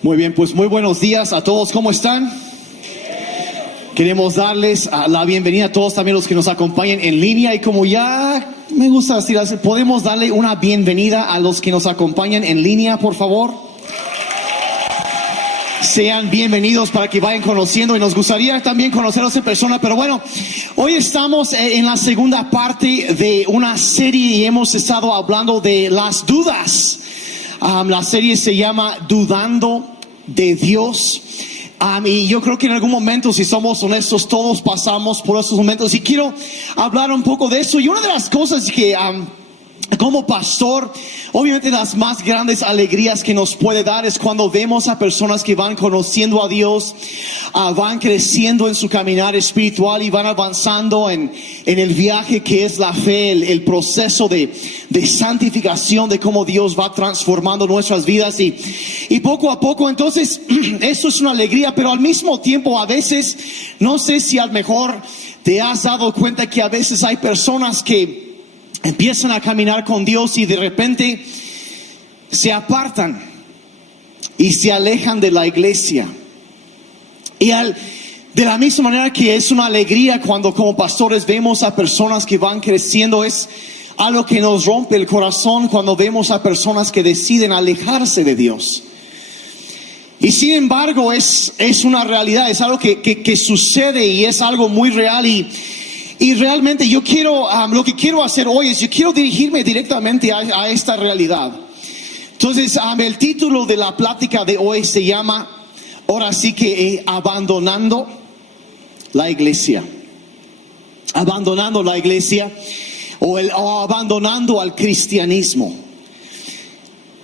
Muy bien, pues muy buenos días a todos. ¿Cómo están? Queremos darles la bienvenida a todos, también los que nos acompañan en línea. Y como ya me gusta decir, podemos darle una bienvenida a los que nos acompañan en línea, por favor. Sean bienvenidos para que vayan conociendo, y nos gustaría también conocerlos en persona. Pero bueno, hoy estamos en la segunda parte de una serie y hemos estado hablando de las dudas. La serie se llama Dudando de Dios. Y yo creo que en algún momento, si somos honestos, todos pasamos por esos momentos. Y quiero hablar un poco de eso. Y una de las cosas que como pastor, obviamente las más grandes alegrías que nos puede dar es cuando vemos a personas que van conociendo a Dios, van creciendo en su caminar espiritual y van avanzando en el viaje que es la fe, el proceso de santificación, de cómo Dios va transformando nuestras vidas y poco a poco. Entonces eso es una alegría, pero al mismo tiempo a veces, no sé si a lo mejor te has dado cuenta que a veces hay personas que empiezan a caminar con Dios y de repente se apartan y se alejan de la iglesia. Y de la misma manera que es una alegría cuando como pastores vemos a personas que van creciendo, es algo que nos rompe el corazón cuando vemos a personas que deciden alejarse de Dios. Y sin embargo es una realidad, es algo que sucede y es algo muy real. Y realmente yo quiero, lo que quiero hacer hoy es, yo quiero dirigirme directamente a esta realidad. Entonces, el título de la plática de hoy se llama, ahora sí que abandonando la iglesia. Abandonando la iglesia o abandonando al cristianismo.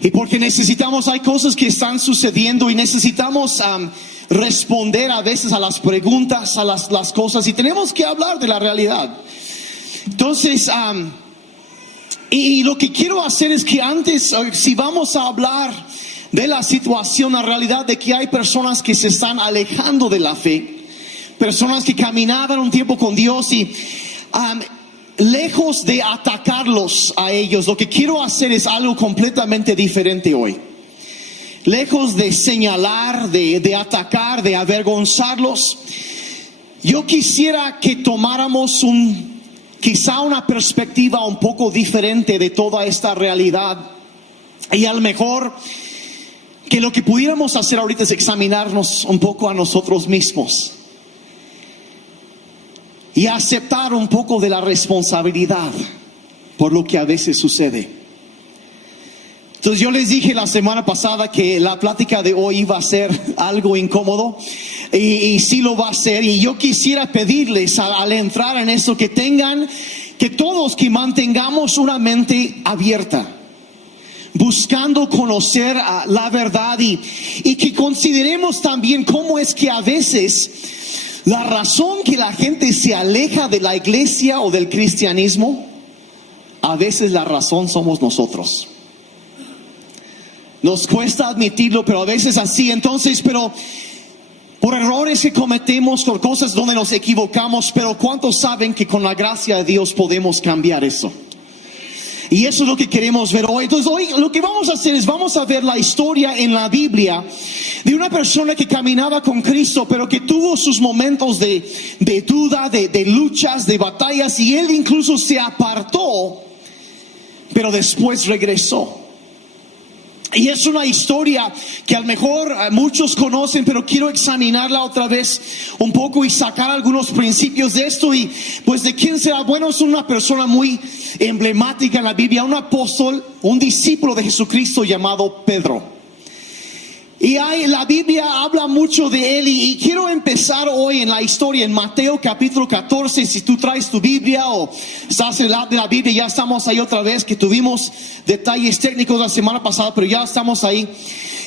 Y porque hay cosas que están sucediendo y necesitamos responder a veces a las preguntas, a las cosas, y tenemos que hablar de la realidad. Entonces, y lo que quiero hacer es que antes, si vamos a hablar de la situación, la realidad de que hay personas que se están alejando de la fe, personas que caminaban un tiempo con Dios y lejos de atacarlos a ellos, lo que quiero hacer es algo completamente diferente hoy. Lejos de señalar, de atacar, de avergonzarlos, yo quisiera que tomáramos quizá una perspectiva un poco diferente de toda esta realidad. Y a lo mejor que lo que pudiéramos hacer ahorita es examinarnos un poco a nosotros mismos y aceptar un poco de la responsabilidad por lo que a veces sucede. Entonces yo les dije la semana pasada que la plática de hoy iba a ser algo incómodo y sí lo va a ser. Y yo quisiera pedirles al entrar en eso que todos mantengamos una mente abierta, buscando conocer la verdad y que consideremos también cómo es que a veces la razón que la gente se aleja de la iglesia o del cristianismo, a veces la razón somos nosotros. Nos cuesta admitirlo, pero a veces así. Entonces, pero por errores que cometemos, por cosas donde nos equivocamos, pero ¿cuántos saben que con la gracia de Dios podemos cambiar eso? Y eso es lo que queremos ver hoy. Entonces hoy lo que vamos a hacer es, vamos a ver la historia en la Biblia de una persona que caminaba con Cristo, pero que tuvo sus momentos de duda, de luchas, de batallas, y él incluso se apartó, pero después regresó. Y es una historia que a lo mejor muchos conocen, pero quiero examinarla otra vez un poco y sacar algunos principios de esto. Y pues, ¿de quién será? Bueno, es una persona muy emblemática en la Biblia, un apóstol, un discípulo de Jesucristo llamado Pedro. Y la Biblia habla mucho de él y quiero empezar hoy en la historia en Mateo capítulo 14. Si tú traes tu Biblia o estás en de la Biblia, ya estamos ahí otra vez, que tuvimos detalles técnicos la semana pasada, pero ya estamos ahí.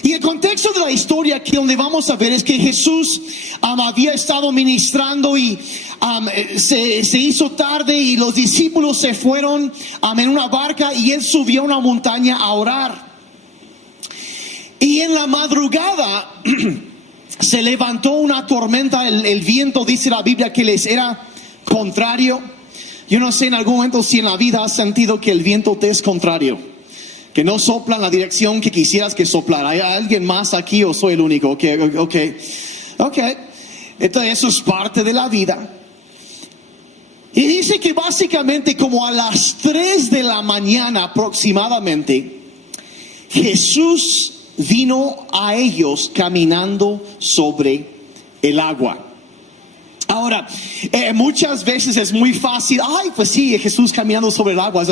Y el contexto de la historia aquí donde vamos a ver es que Jesús había estado ministrando y se hizo tarde y los discípulos se fueron en una barca y él subió a una montaña a orar. Y en la madrugada se levantó una tormenta, el viento, dice la Biblia, que les era contrario. Yo no sé en algún momento si en la vida has sentido que el viento te es contrario, Que no soplan la dirección que quisieras que soplara. ¿Hay alguien más aquí o soy el único? Ok. Entonces eso es parte de la vida. Y dice que básicamente como a las 3 de la mañana aproximadamente, Jesús vino a ellos caminando sobre el agua. Ahora, muchas veces es muy fácil, pues sí, Jesús caminando sobre el agua,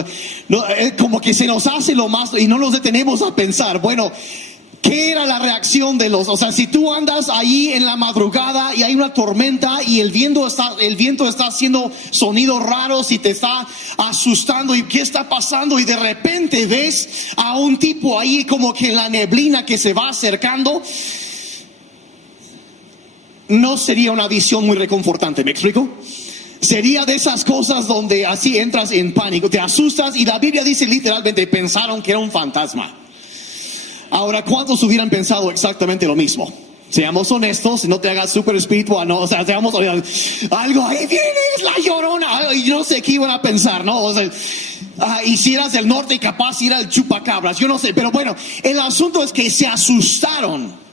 como que se nos hace lo más, y no nos detenemos a pensar, bueno, ¿qué era la reacción de los? O sea, si tú andas ahí en la madrugada y hay una tormenta y el viento está haciendo sonidos raros y te está asustando, y qué está pasando, y de repente ves a un tipo ahí como que en la neblina que se va acercando, no sería una visión muy reconfortante, ¿me explico? Sería de esas cosas donde así entras en pánico, te asustas, y la Biblia dice literalmente, pensaron que era un fantasma. Ahora, ¿cuántos hubieran pensado exactamente lo mismo? Seamos honestos, no te hagas súper espiritual, ¿no? O sea, seamos algo, ahí viene, es la Llorona, y no sé qué iban a pensar, ¿no? O sea, y si eras del norte, capaz ir al chupacabras, yo no sé, pero bueno, el asunto es que se asustaron.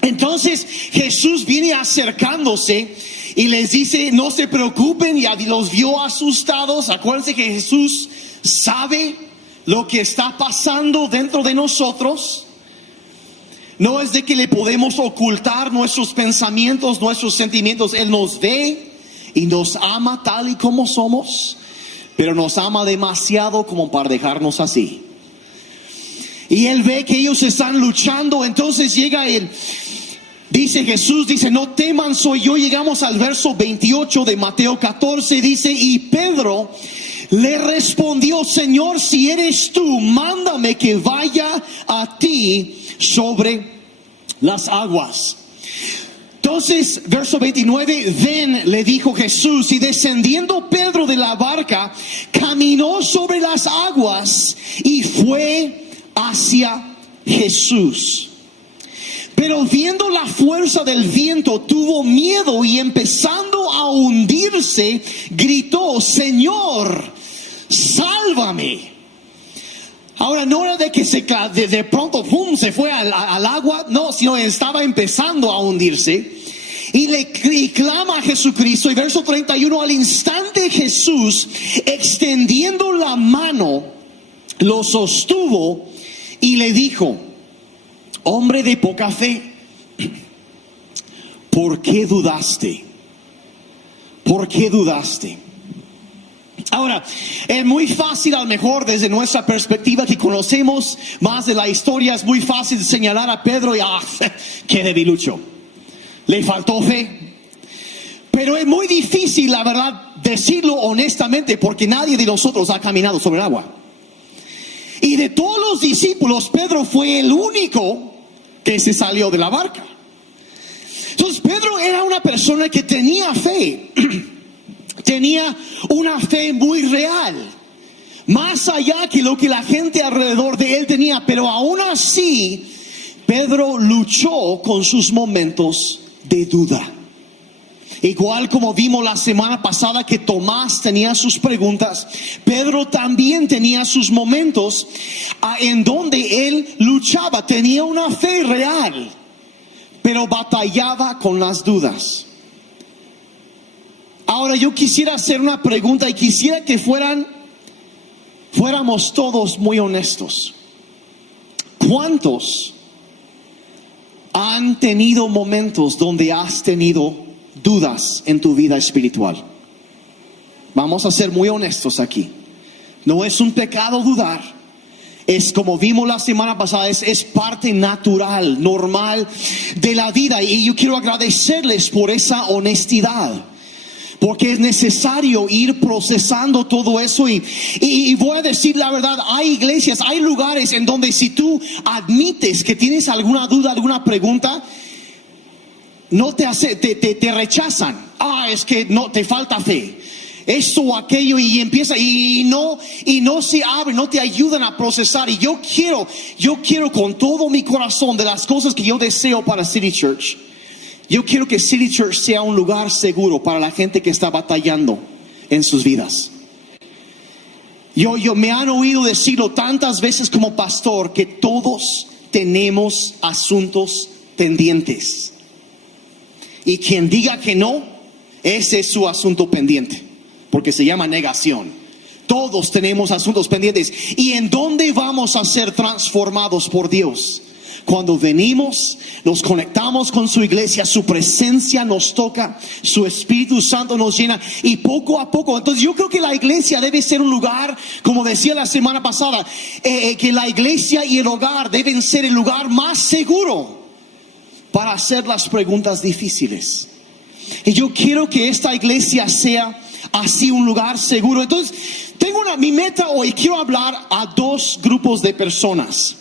Entonces Jesús viene acercándose y les dice, no se preocupen, y los vio asustados. Acuérdense que Jesús sabe lo que está pasando dentro de nosotros. No es de que le podemos ocultar nuestros pensamientos, nuestros sentimientos. Él nos ve y nos ama tal y como somos, pero nos ama demasiado como para dejarnos así. Y Él ve que ellos están luchando. Entonces llega Él. Dice Jesús, dice, no teman, soy yo. Llegamos al verso 28 de Mateo 14. Dice, y Pedro le respondió, Señor, si eres tú, mándame que vaya a ti sobre las aguas. Entonces, verso 29, ven, le dijo Jesús, y descendiendo Pedro de la barca, caminó sobre las aguas y fue hacia Jesús. Pero viendo la fuerza del viento, tuvo miedo, y empezando a hundirse, gritó, Señor, sálvame. Ahora, no era de que de pronto se fue al agua, no, sino estaba empezando a hundirse. Y clama a Jesucristo. Y verso 31, al instante Jesús, extendiendo la mano, lo sostuvo y le dijo, hombre de poca fe, ¿por qué dudaste? ¿Por qué dudaste? Ahora, es muy fácil, a lo mejor desde nuestra perspectiva que conocemos más de la historia, es muy fácil señalar a Pedro y qué debilucho, le faltó fe. Pero es muy difícil, la verdad, decirlo honestamente, porque nadie de nosotros ha caminado sobre el agua. Y de todos los discípulos, Pedro fue el único que se salió de la barca. Entonces Pedro era una persona que tenía fe. Tenía una fe muy real, más allá que lo que la gente alrededor de él tenía. Pero aún así, Pedro luchó con sus momentos de duda. Igual como vimos la semana pasada que Tomás tenía sus preguntas, Pedro también tenía sus momentos en donde él luchaba. Tenía una fe real, pero batallaba con las dudas. Ahora yo quisiera hacer una pregunta y quisiera que fuéramos todos muy honestos. ¿Cuántos han tenido momentos donde has tenido dudas en tu vida espiritual? Vamos a ser muy honestos aquí. No es un pecado dudar. Es como vimos la semana pasada, es parte natural, normal de la vida. Y yo quiero agradecerles por esa honestidad, porque es necesario ir procesando todo eso. Y voy a decir la verdad, hay iglesias, hay lugares en donde si tú admites que tienes alguna duda, alguna pregunta, no te rechazan. Es que no te falta fe, esto o aquello, y empieza y no se abre, no te ayudan a procesar. Y yo quiero con todo mi corazón, de las cosas que yo deseo para City Church, yo quiero que City Church sea un lugar seguro para la gente que está batallando en sus vidas. Yo me han oído decirlo tantas veces como pastor que todos tenemos asuntos pendientes. Y quien diga que no, ese es su asunto pendiente, porque se llama negación. Todos tenemos asuntos pendientes. ¿Y en dónde vamos a ser transformados por Dios? Cuando venimos, nos conectamos con su iglesia, su presencia nos toca, su Espíritu Santo nos llena y poco a poco. Entonces yo creo que la iglesia debe ser un lugar, como decía la semana pasada, que la iglesia y el hogar deben ser el lugar más seguro para hacer las preguntas difíciles. Y yo quiero que esta iglesia sea así, un lugar seguro. Entonces tengo mi meta hoy, quiero hablar a dos grupos de personas.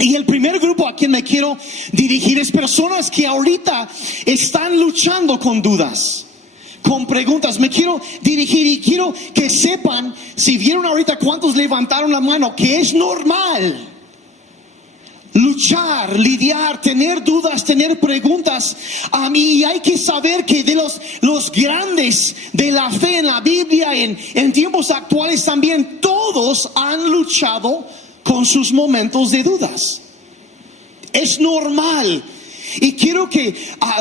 Y el primer grupo a quien me quiero dirigir es personas que ahorita están luchando con dudas, con preguntas. Me quiero dirigir y quiero que sepan, si vieron ahorita cuántos levantaron la mano, que es normal luchar, lidiar, tener dudas, tener preguntas. Y hay que saber que de los grandes de la fe en la Biblia, en tiempos actuales también, todos han luchado con sus momentos de dudas. Es normal. Y quiero que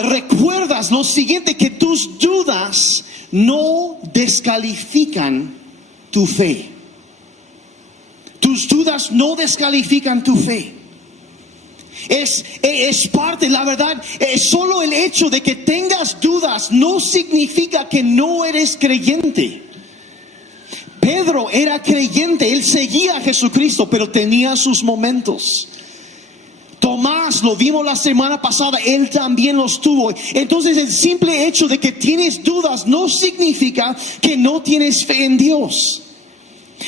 recuerdas lo siguiente, que tus dudas no descalifican tu fe. Tus dudas no descalifican tu fe. Es parte, la verdad, solo el hecho de que tengas dudas no significa que no eres creyente. Pedro era creyente, él seguía a Jesucristo, pero tenía sus momentos. Tomás, lo vimos la semana pasada, él también los tuvo. Entonces el simple hecho de que tienes dudas no significa que no tienes fe en Dios.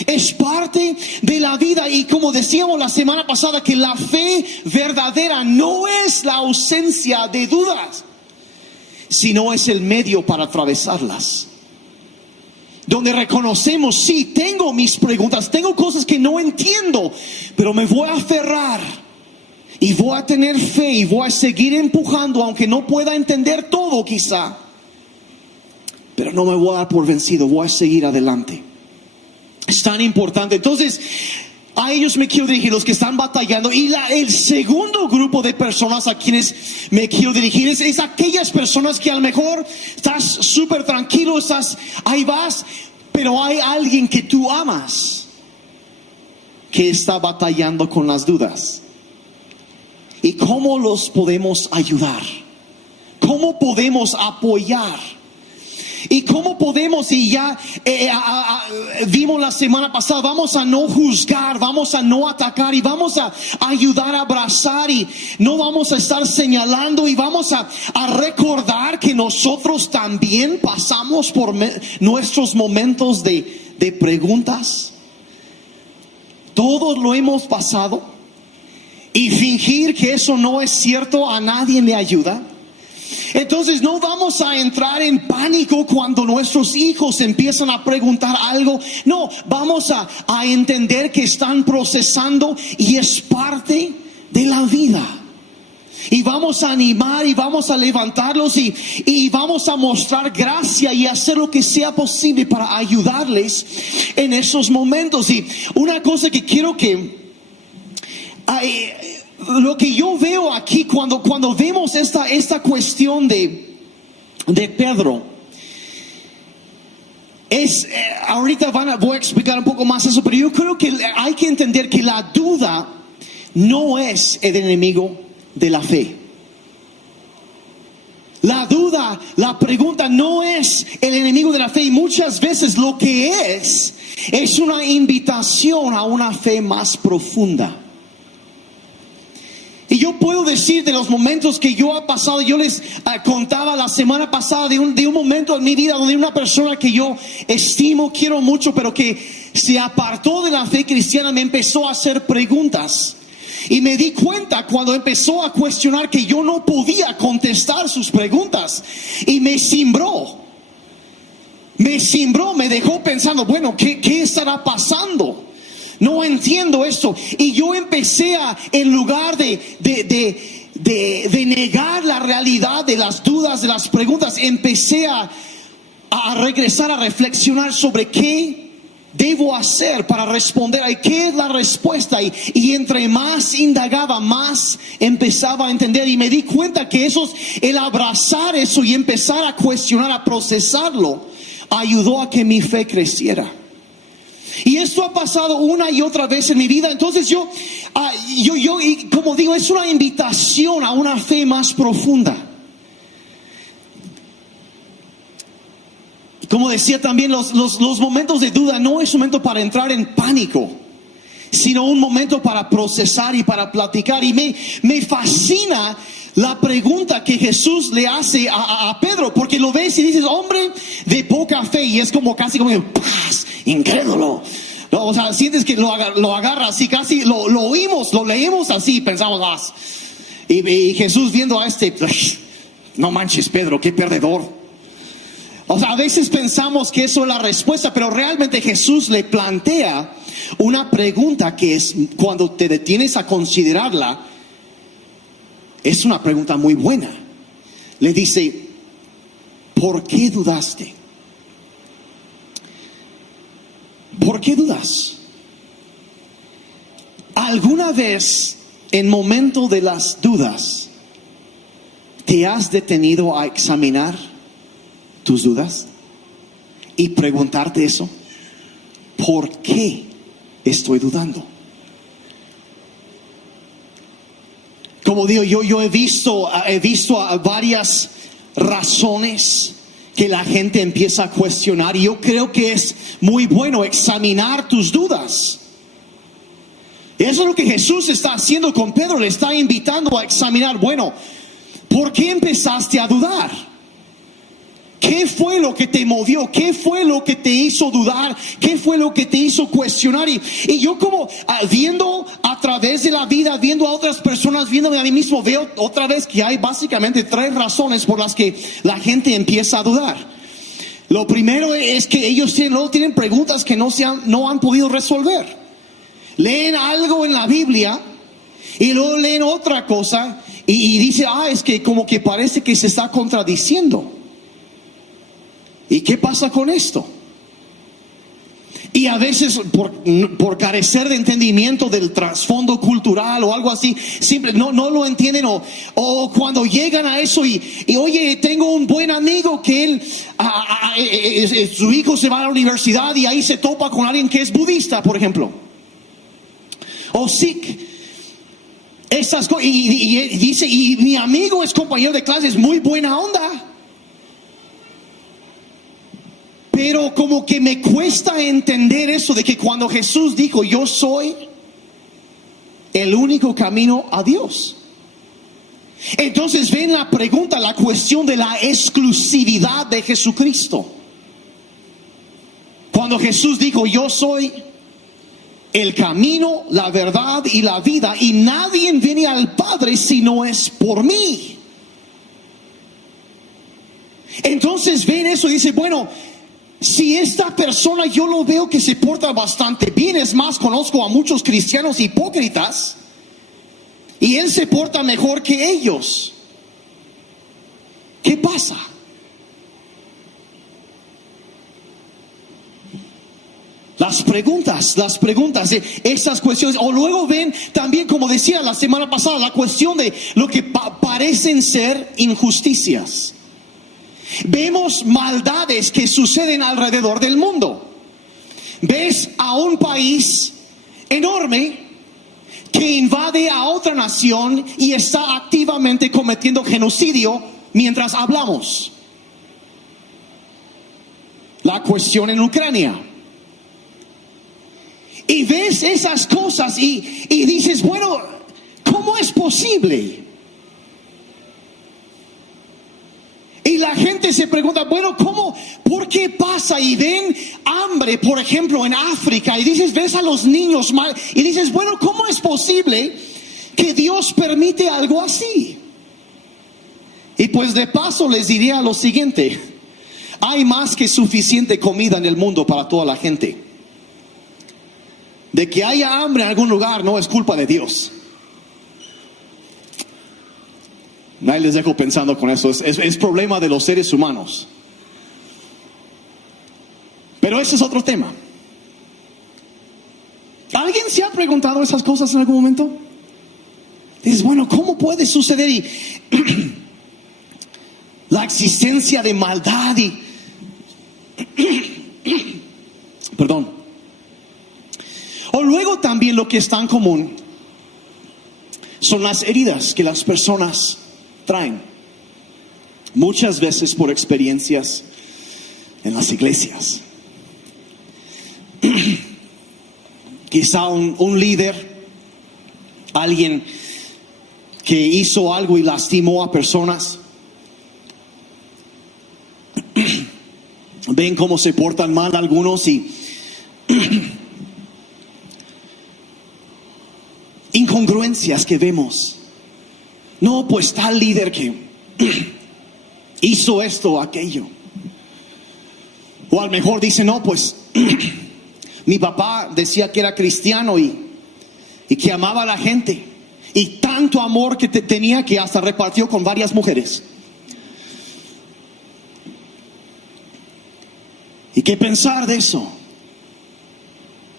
Es parte de la vida, y como decíamos la semana pasada, que la fe verdadera no es la ausencia de dudas, sino es el medio para atravesarlas. Donde reconocemos, sí, tengo mis preguntas, tengo cosas que no entiendo, pero me voy a aferrar y voy a tener fe y voy a seguir empujando, aunque no pueda entender todo quizá, pero no me voy a dar por vencido, voy a seguir adelante. Es tan importante. Entonces a ellos me quiero dirigir, los que están batallando. Y el segundo grupo de personas a quienes me quiero dirigir es aquellas personas que a lo mejor estás súper tranquilo, ahí vas, pero hay alguien que tú amas que está batallando con las dudas. ¿Y cómo los podemos ayudar? ¿Cómo podemos apoyar? ¿Y cómo podemos? Y ya vimos la semana pasada, vamos a no juzgar, vamos a no atacar, y vamos a ayudar a abrazar, y no vamos a estar señalando, y vamos a recordar que nosotros también pasamos por nuestros momentos de preguntas. Todos lo hemos pasado, y fingir que eso no es cierto a nadie le ayuda. Entonces no vamos a entrar en pánico cuando nuestros hijos empiezan a preguntar algo. No, vamos a entender que están procesando y es parte de la vida. Y vamos a animar y vamos a levantarlos y vamos a mostrar gracia y hacer lo que sea posible para ayudarles en esos momentos. Y una cosa que quiero que... lo que yo veo aquí cuando vemos esta cuestión de Pedro es, ahorita voy a explicar un poco más eso, pero yo creo que hay que entender que la duda no es el enemigo de la fe. La duda, la pregunta no es el enemigo de la fe, y muchas veces lo que es una invitación a una fe más profunda. Y yo puedo decir de los momentos que yo he pasado. Yo les contaba la semana pasada de un momento en mi vida donde una persona que yo estimo, quiero mucho, pero que se apartó de la fe cristiana, me empezó a hacer preguntas. Y me di cuenta cuando empezó a cuestionar que yo no podía contestar sus preguntas. Y me cimbró, me dejó pensando, bueno, ¿qué estará pasando? No entiendo esto. Y yo empecé en lugar de negar la realidad de las dudas, de las preguntas, empecé a regresar a reflexionar sobre qué debo hacer para responder? ¿Qué es la respuesta? Y entre más indagaba, más empezaba a entender, y me di cuenta que el abrazar eso y empezar a cuestionar, a procesarlo, ayudó a que mi fe creciera. Y esto ha pasado una y otra vez en mi vida. Entonces yo, y como digo, es una invitación a una fe más profunda. Como decía también, los momentos de duda no es un momento para entrar en pánico, sino un momento para procesar y para platicar. Y me fascina la pregunta que Jesús le hace a Pedro, porque lo ves y dices, hombre de poca fe, y es como casi como paz, incrédulo. No, o sea, sientes que lo agarras y casi lo oímos, lo leemos así y pensamos, y Jesús viendo a no manches, Pedro, qué perdedor. O sea, a veces pensamos que eso es la respuesta, pero realmente Jesús le plantea una pregunta que es, cuando te detienes a considerarla, es una pregunta muy buena. Le dice, ¿por qué dudaste? ¿Por qué dudas? ¿Alguna vez, en momento de las dudas, te has detenido a examinar tus dudas y preguntarte eso? ¿Por qué estoy dudando? Como digo, yo he visto varias razones que la gente empieza a cuestionar, y yo creo que es muy bueno examinar tus dudas. Eso es lo que Jesús está haciendo con Pedro. Le está invitando a examinar, bueno, ¿por qué empezaste a dudar? ¿Qué fue lo que te movió? ¿Qué fue lo que te hizo dudar? ¿Qué fue lo que te hizo cuestionar? Y yo como viendo a través de la vida, viendo a otras personas, viéndome a mí mismo, veo otra vez que hay básicamente 3 razones por las que la gente empieza a dudar. Lo primero es que ellos tienen preguntas que no han podido resolver. Leen algo en la Biblia y luego leen otra cosa y dice, es que como que parece que se está contradiciendo. ¿Y qué pasa con esto? Y a veces por carecer de entendimiento del trasfondo cultural o algo así, siempre no lo entienden, o cuando llegan a eso y oye, tengo un buen amigo que él, su hijo se va a la universidad y ahí se topa con alguien que es budista, por ejemplo, o Sikh. Esas cosas, y dice, y mi amigo es compañero de clase, es muy buena onda. Pero como que me cuesta entender eso de que cuando Jesús dijo, yo soy el único camino a Dios. Entonces ven la pregunta, la cuestión de la exclusividad de Jesucristo. Cuando Jesús dijo, yo soy el camino, la verdad y la vida, y nadie viene al Padre si no es por mí. Entonces ven eso y dice, bueno, si esta persona yo lo veo que se porta bastante bien, es más, conozco a muchos cristianos hipócritas y él se porta mejor que ellos, ¿qué pasa? Las preguntas de esas cuestiones. O luego ven también, como decía la semana pasada, la cuestión de lo que parecen ser injusticias. Vemos maldades que suceden alrededor del mundo. Ves a un país enorme que invade a otra nación y está activamente cometiendo genocidio mientras hablamos. La cuestión en Ucrania. Y ves esas cosas y dices, bueno, ¿cómo es posible? Y la gente se pregunta, bueno, ¿cómo? ¿Por qué pasa? Y ven hambre, por ejemplo, en África. Y dices, ves a los niños mal. Y dices, bueno, ¿cómo es posible que Dios permite algo así? Y pues de paso les diría lo siguiente. Hay más que suficiente comida en el mundo para toda la gente. De que haya hambre en algún lugar no es culpa de Dios. Ahí les dejo pensando con eso. Es problema de los seres humanos. Pero ese es otro tema. ¿Alguien se ha preguntado esas cosas en algún momento? Dices, bueno, ¿cómo puede suceder? Y la existencia de maldad y perdón. O luego también lo que es tan común son las heridas que las personas traen, muchas veces por experiencias en las iglesias. Quizá un líder, alguien que hizo algo y lastimó a personas. Ven cómo se portan mal algunos y incongruencias que vemos. No, pues tal líder que hizo esto o aquello. O a lo mejor dice, no, pues mi papá decía que era cristiano y que amaba a la gente. Y tanto amor que tenía que hasta repartió con varias mujeres. ¿Y qué pensar de eso?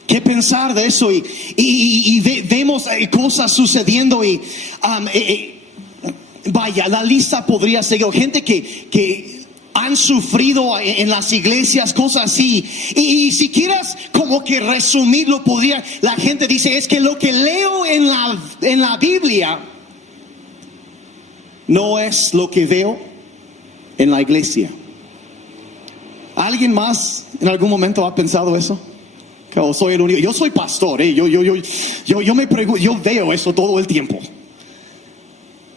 ¿Qué pensar de eso? Y vemos cosas sucediendo y vaya, la lista podría seguir. Gente que han sufrido en las iglesias cosas así. Y si quieras como que resumirlo, la gente dice, es que lo que leo en la Biblia no es lo que veo en la iglesia. ¿Alguien más en algún momento ha pensado eso? Que soy el único. Yo soy pastor, yo me pregunto, yo veo eso todo el tiempo.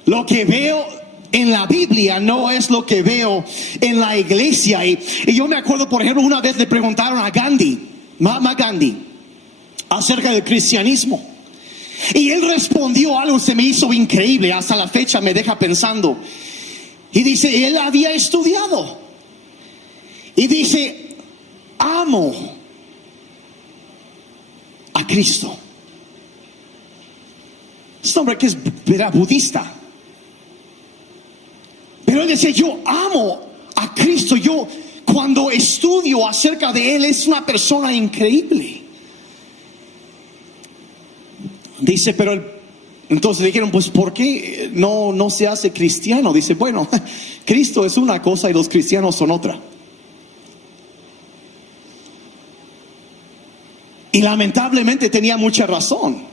Lo que veo en la Biblia no es lo que veo en la iglesia. Y yo me acuerdo, por ejemplo, una vez le preguntaron a Gandhi, Mahatma Gandhi, acerca del cristianismo. Y él respondió algo que se me hizo increíble, hasta la fecha me deja pensando. Y dice, él había estudiado. Y dice, amo a Cristo. Es un hombre que era budista. Pero él decía, yo amo a Cristo. Yo cuando estudio acerca de él, es una persona increíble. Dice, pero entonces le dijeron, pues ¿por qué no se hace cristiano? Dice, bueno, Cristo es una cosa y los cristianos son otra. Y lamentablemente tenía mucha razón.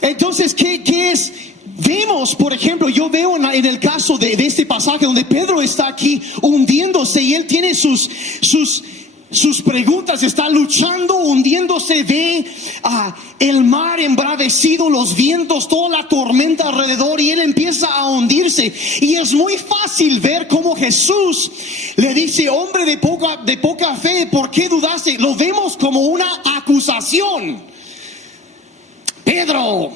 Entonces, ¿qué es? Vemos, por ejemplo, yo veo en el caso de este pasaje donde Pedro está aquí hundiéndose y él tiene sus preguntas, está luchando, hundiéndose, ve el mar embravecido, los vientos, toda la tormenta alrededor y él empieza a hundirse. Y es muy fácil ver cómo Jesús le dice, hombre de poca fe, ¿por qué dudaste? Lo vemos como una acusación. Pedro,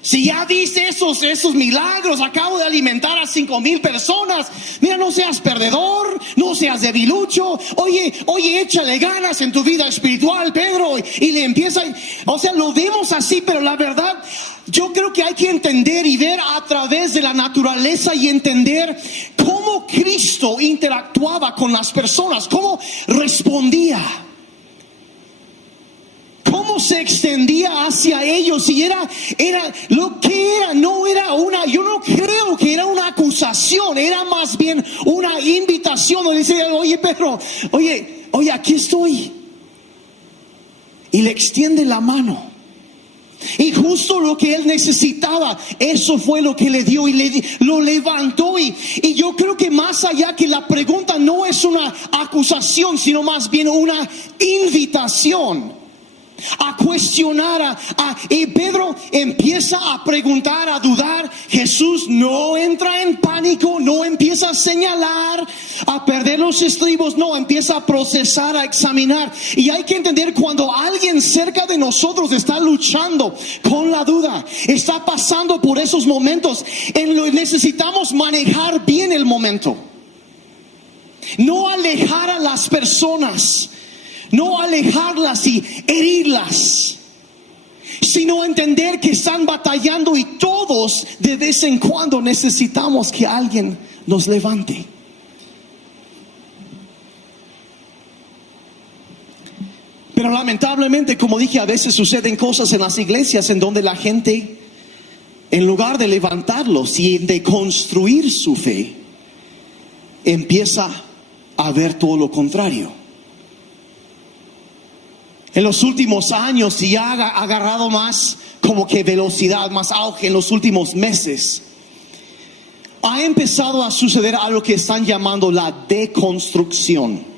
si ya viste esos milagros, acabo de alimentar a 5,000 personas. Mira, no seas perdedor, no seas debilucho. Oye, échale ganas en tu vida espiritual, Pedro. Y le empieza, o sea, lo vemos así, pero la verdad, yo creo que hay que entender y ver a través de la naturaleza y entender cómo Cristo interactuaba con las personas, cómo respondía. Cómo se extendía hacia ellos y era lo que era, no era yo no creo que era una acusación, era más bien una invitación donde dice, oye Pedro, oye, aquí estoy. Y le extiende la mano. Y justo lo que él necesitaba, eso fue lo que le dio y lo levantó. Y yo creo que más allá que la pregunta no es una acusación, sino más bien una invitación a cuestionar y Pedro empieza a preguntar, a dudar. Jesús no entra en pánico, no empieza a señalar, a perder los estribos, no, empieza a procesar, a examinar. Y hay que entender, cuando alguien cerca de nosotros está luchando con la duda, está pasando por esos momentos, necesitamos manejar bien el momento, no alejar a las personas, no alejarlas y herirlas, sino entender que están batallando y todos de vez en cuando necesitamos que alguien nos levante. Pero Pero lamentablemente, como dije, a veces suceden cosas en las iglesias en donde la gente, en lugar de levantarlos y de construir su fe, empieza a ver todo lo contrario. En los últimos años, y ha agarrado más como que velocidad, más auge en los últimos meses, ha empezado a suceder algo que están llamando la deconstrucción.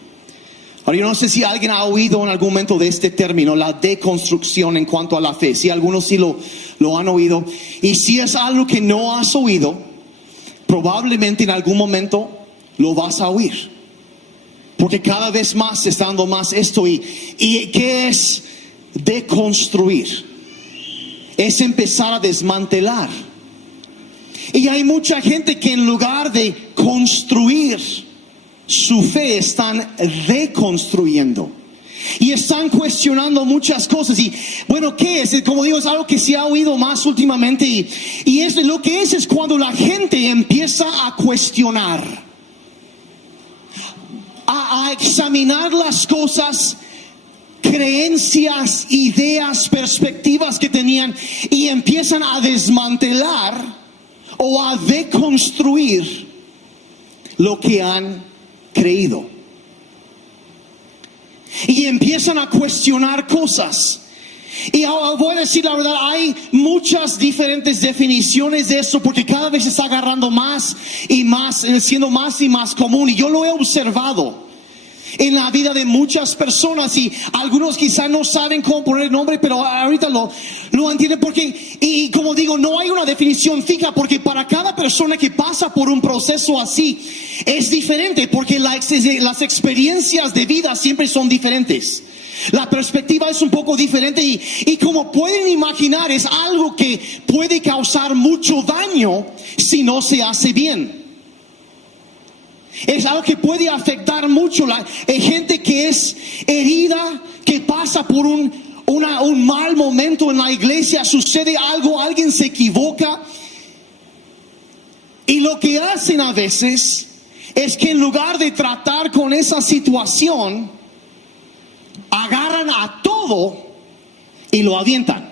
Ahora, yo no sé si alguien ha oído en algún momento de este término, la deconstrucción en cuanto a la fe. Si algunos sí lo han oído. Y si es algo que no has oído, probablemente en algún momento lo vas a oír. Porque cada vez más se está dando más esto. ¿Y qué es deconstruir? Es empezar a desmantelar. Y hay mucha gente que en lugar de construir su fe, están reconstruyendo. Y están cuestionando muchas cosas. Y bueno, ¿qué es? Como digo, es algo que se ha oído más últimamente. Y es lo que es cuando la gente empieza a cuestionar, a examinar las cosas, creencias, ideas, perspectivas que tenían, y empiezan a desmantelar o a deconstruir lo que han creído. Y empiezan a cuestionar cosas. Y ahora voy a decir la verdad, hay muchas diferentes definiciones de esto, porque cada vez se está agarrando más y más, siendo más y más común. Y yo lo he observado en la vida de muchas personas, y algunos quizás no saben cómo poner el nombre, pero ahorita lo entienden, porque, y como digo, no hay una definición fija, porque para cada persona que pasa por un proceso así es diferente, porque las experiencias de vida siempre son diferentes. La perspectiva es un poco diferente, y como pueden imaginar, es algo que puede causar mucho daño si no se hace bien. Es algo que puede afectar mucho la gente que es herida, que pasa por un mal momento en la iglesia, sucede algo, alguien se equivoca, y lo que hacen a veces es que en lugar de tratar con esa situación, agarran a todo y lo avientan.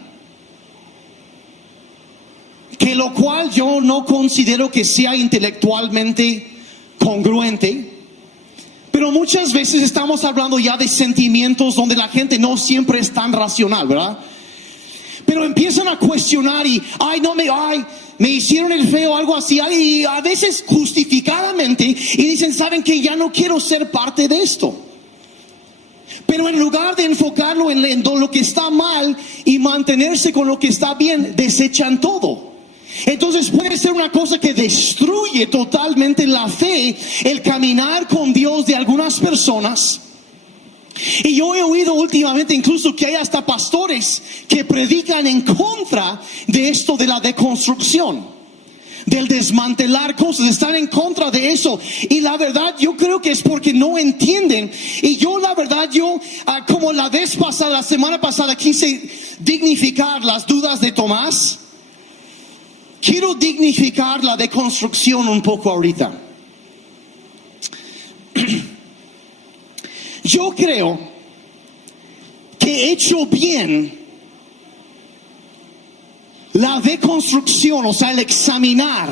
Que lo cual yo no considero que sea intelectualmente congruente, pero muchas veces estamos hablando ya de sentimientos donde la gente no siempre es tan racional, ¿verdad? Pero empiezan a cuestionar y me hicieron el feo, algo así, y a veces justificadamente, y dicen, ¿saben qué? Ya no quiero ser parte de esto. Pero en lugar de enfocarlo en lo que está mal y mantenerse con lo que está bien, desechan todo. Entonces puede ser una cosa que destruye totalmente la fe, el caminar con Dios de algunas personas. Y yo he oído últimamente incluso que hay hasta pastores que predican en contra de esto de la deconstrucción, del desmantelar cosas, están en contra de eso. Y la verdad, yo creo que es porque no entienden. Y yo la verdad, como la semana pasada quise dignificar las dudas de Tomás, quiero dignificar la deconstrucción un poco ahorita. Yo creo que he hecho bien la deconstrucción, o sea, el examinar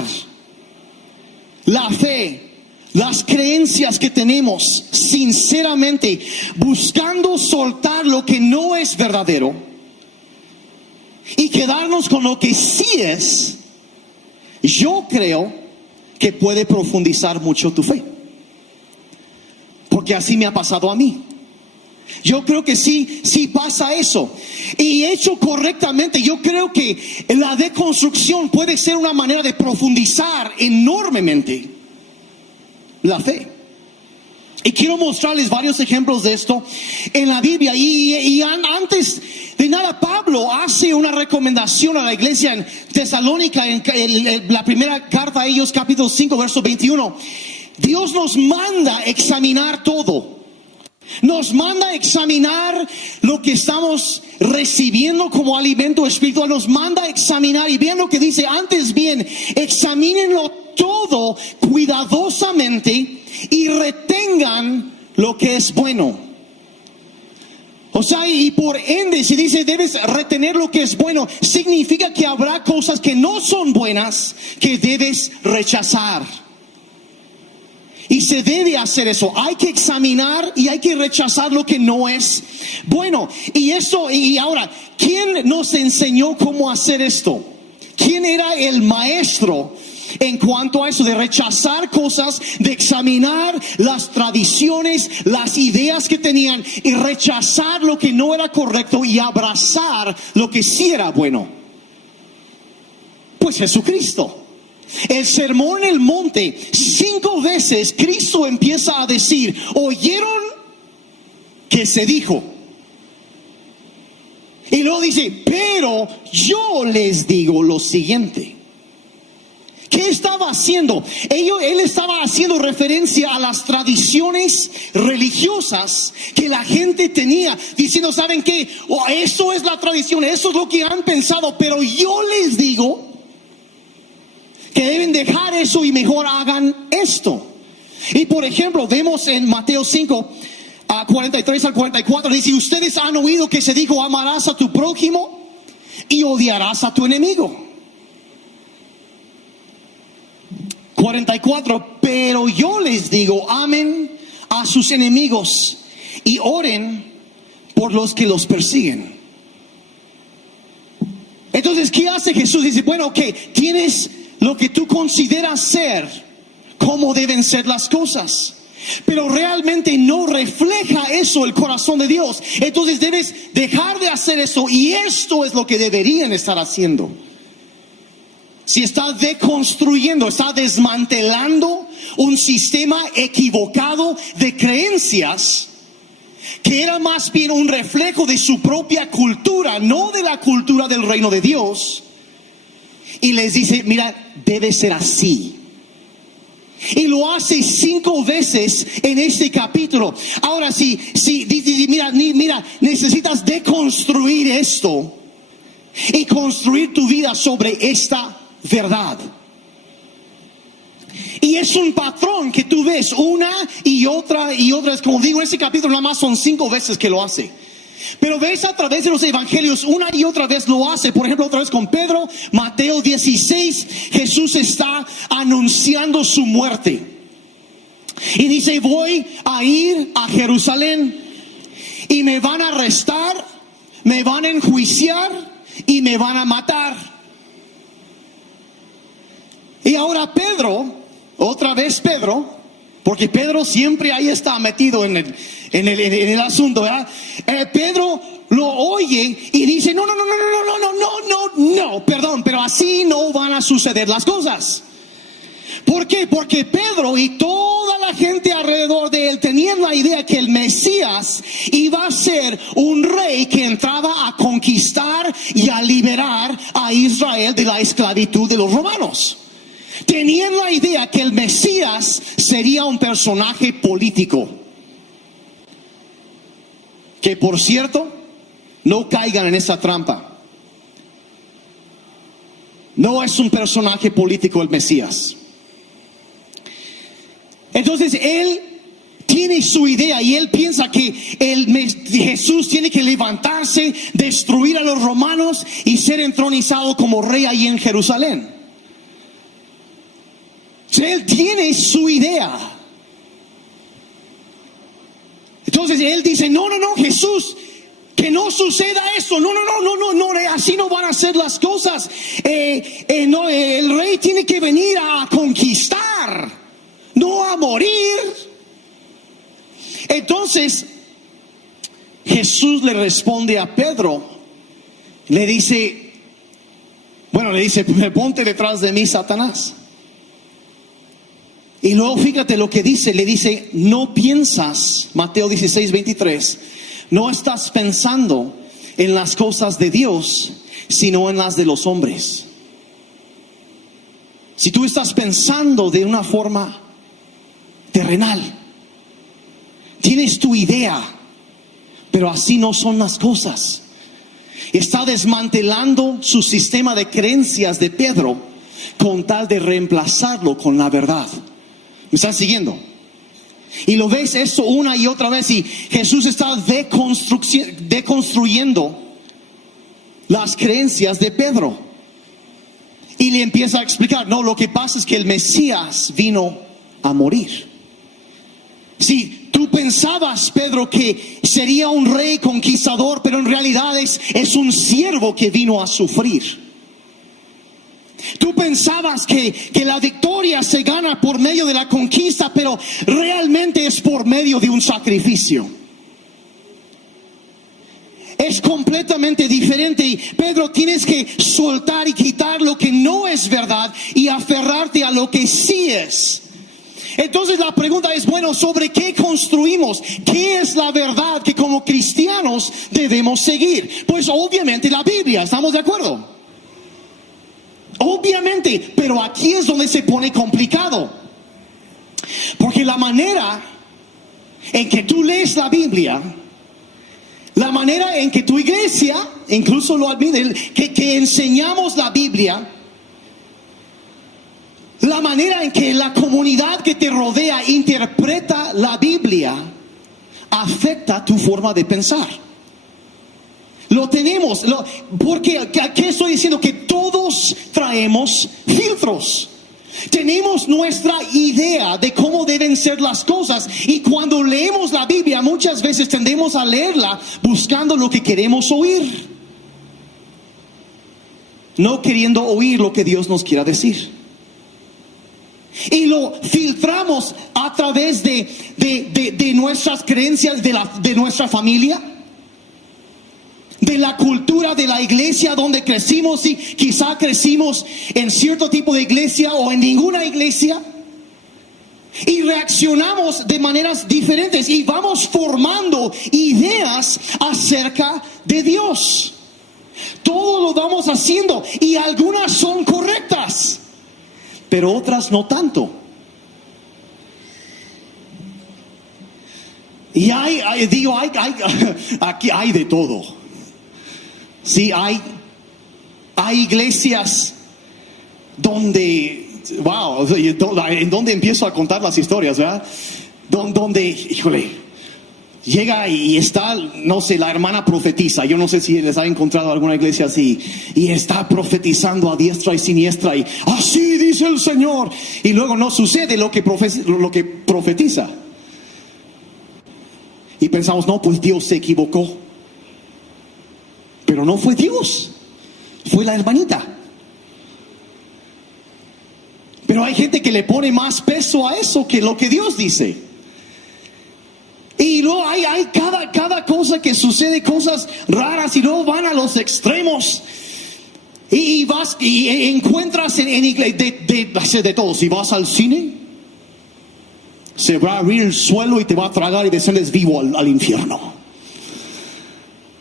la fe, las creencias que tenemos, sinceramente, buscando soltar lo que no es verdadero y quedarnos con lo que sí es. Yo creo que puede profundizar mucho tu fe, porque así me ha pasado a mí. Yo creo que sí pasa eso. Y hecho correctamente, yo creo que la deconstrucción puede ser una manera de profundizar enormemente la fe. Y quiero mostrarles varios ejemplos de esto en la Biblia. Y antes de nada, Pablo hace una recomendación a la iglesia en Tesalónica, en la primera carta a ellos, capítulo 5, verso 21. Dios nos manda examinar todo. Nos manda examinar lo que estamos recibiendo como alimento espiritual. Nos manda examinar, y vean lo que dice: antes bien, examínenlo todo cuidadosamente y retengan lo que es bueno. O sea, y por ende, si dice debes retener lo que es bueno, significa que habrá cosas que no son buenas que debes rechazar. Y se debe hacer eso. Hay que examinar y hay que rechazar lo que no es bueno. Y eso, y ahora, ¿quién nos enseñó cómo hacer esto? ¿Quién era el maestro en cuanto a eso de rechazar cosas, de examinar las tradiciones, las ideas que tenían y rechazar lo que no era correcto y abrazar lo que sí era bueno? Pues Jesucristo. El sermón en el monte, 5 veces Cristo empieza a decir, ¿oyeron que se dijo? Y luego dice, pero yo les digo lo siguiente. ¿Qué estaba haciendo? Él estaba haciendo referencia a las tradiciones religiosas que la gente tenía, diciendo, ¿saben qué? Eso es la tradición, eso es lo que han pensado, pero yo les digo que deben dejar eso y mejor hagan esto. Y por ejemplo, vemos en Mateo 5, 43 al 44, dice, ustedes han oído que se dijo, amarás a tu prójimo y odiarás a tu enemigo. 44, pero yo les digo, amen a sus enemigos y oren por los que los persiguen. Entonces, ¿qué hace Jesús? Dice, bueno, ok, tienes lo que tú consideras ser, cómo deben ser las cosas, pero realmente no refleja eso el corazón de Dios. Entonces debes dejar de hacer eso, y esto es lo que deberían estar haciendo. Si está deconstruyendo, está desmantelando un sistema equivocado de creencias que era más bien un reflejo de su propia cultura, no de la cultura del reino de Dios. Y les dice, mira, debe ser así. Y lo hace 5 veces en este capítulo. Ahora sí, mira, necesitas deconstruir esto y construir tu vida sobre esta verdad. Y es un patrón que tú ves una y otra y otra vez. Como digo, en este capítulo nada más son 5 veces que lo hace. Pero ves a través de los evangelios una y otra vez lo hace. Por ejemplo, otra vez con Pedro, Mateo 16, Jesús está anunciando su muerte. Y dice, voy a ir a Jerusalén y me van a arrestar, me van a enjuiciar y me van a matar. Y ahora Pedro, otra vez Pedro, porque Pedro siempre ahí está metido en el asunto, ¿verdad? Pedro lo oye y dice, no, perdón, pero así no van a suceder las cosas. ¿Por qué? Porque Pedro y toda la gente alrededor de él tenían la idea que el Mesías iba a ser un rey que entraba a conquistar y a liberar a Israel de la esclavitud de los romanos. Tenían la idea que el Mesías sería un personaje político. Que por cierto, no caigan en esa trampa. No es un personaje político el Mesías. Entonces él tiene su idea y él piensa que Jesús tiene que levantarse, destruir a los romanos y ser entronizado como rey ahí en Jerusalén. Él tiene su idea. Entonces él dice, no, Jesús, que no suceda eso. No, así no van a ser las cosas. No, el rey tiene que venir a conquistar, no a morir. Entonces Jesús le responde a Pedro, le dice, ponte detrás de mí, Satanás. Y luego fíjate lo que dice, le dice, no piensas, Mateo 16, 23, no estás pensando en las cosas de Dios, sino en las de los hombres. Si tú estás pensando de una forma terrenal, tienes tu idea, pero así no son las cosas. Está desmantelando su sistema de creencias de Pedro con tal de reemplazarlo con la verdad. ¿Me están siguiendo? Y lo ves eso una y otra vez y Jesús está deconstruyendo las creencias de Pedro. Y le empieza a explicar, no, lo que pasa es que el Mesías vino a morir. Si tú pensabas, Pedro, que sería un rey conquistador, pero en realidad es un siervo que vino a sufrir. Tú pensabas que la victoria se gana por medio de la conquista, pero realmente es por medio de un sacrificio. Es completamente diferente. Y Pedro, tienes que soltar y quitar lo que no es verdad y aferrarte a lo que sí es. Entonces la pregunta es, bueno, ¿sobre qué construimos? ¿Qué es la verdad que como cristianos debemos seguir? Pues obviamente la Biblia, ¿estamos de acuerdo? Obviamente, pero aquí es donde se pone complicado. Porque la manera en que tú lees la Biblia, la manera en que tu iglesia, incluso lo admite, que enseñamos la Biblia, la manera en que la comunidad que te rodea interpreta la Biblia, afecta tu forma de pensar. Lo tenemos, porque ¿qué estoy diciendo? Que todos traemos filtros. Tenemos nuestra idea de cómo deben ser las cosas, y cuando leemos la Biblia muchas veces tendemos a leerla buscando lo que queremos oír, no queriendo oír lo que Dios nos quiera decir. Y lo filtramos a través de nuestras creencias, de nuestra familia, de la cultura de la iglesia donde crecimos. Y quizá crecimos en cierto tipo de iglesia o en ninguna iglesia, y reaccionamos de maneras diferentes y vamos formando ideas acerca de Dios. Todo lo vamos haciendo y algunas son correctas, pero otras no tanto. Y aquí hay de todo. Sí, hay iglesias donde, wow, en donde empiezo a contar las historias, ¿verdad? Donde, híjole, llega y está, no sé, la hermana profetiza. Yo no sé si les ha encontrado alguna iglesia así, y está profetizando a diestra y siniestra, y así dice el Señor, y luego no sucede lo que profetiza. Y pensamos, no, pues Dios se equivocó. Pero no fue Dios, fue la hermanita. Pero hay gente que le pone más peso a eso que lo que Dios dice. Y luego hay cada cosa que sucede, cosas raras, y luego van a los extremos. Y vas y encuentras en iglesia de todo. Si vas al cine, se va a abrir el suelo y te va a tragar y descendes vivo al infierno.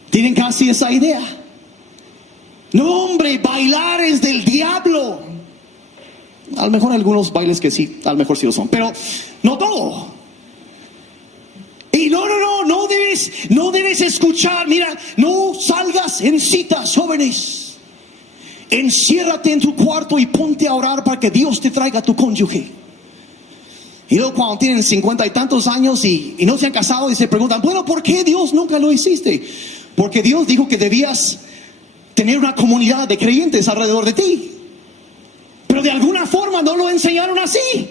Tienen casi esa idea. No, hombre, bailar es del diablo. A lo mejor algunos bailes que sí, a lo mejor sí lo son, pero no todo. Y no debes escuchar. Mira, no salgas en citas, jóvenes. Enciérrate en tu cuarto y ponte a orar para que Dios te traiga a tu cónyuge. Y luego cuando tienen 50 y tantos años y no se han casado y se preguntan, bueno, ¿por qué Dios nunca lo hiciste? Porque Dios dijo que debías tener una comunidad de creyentes alrededor de ti, pero de alguna forma no lo enseñaron así.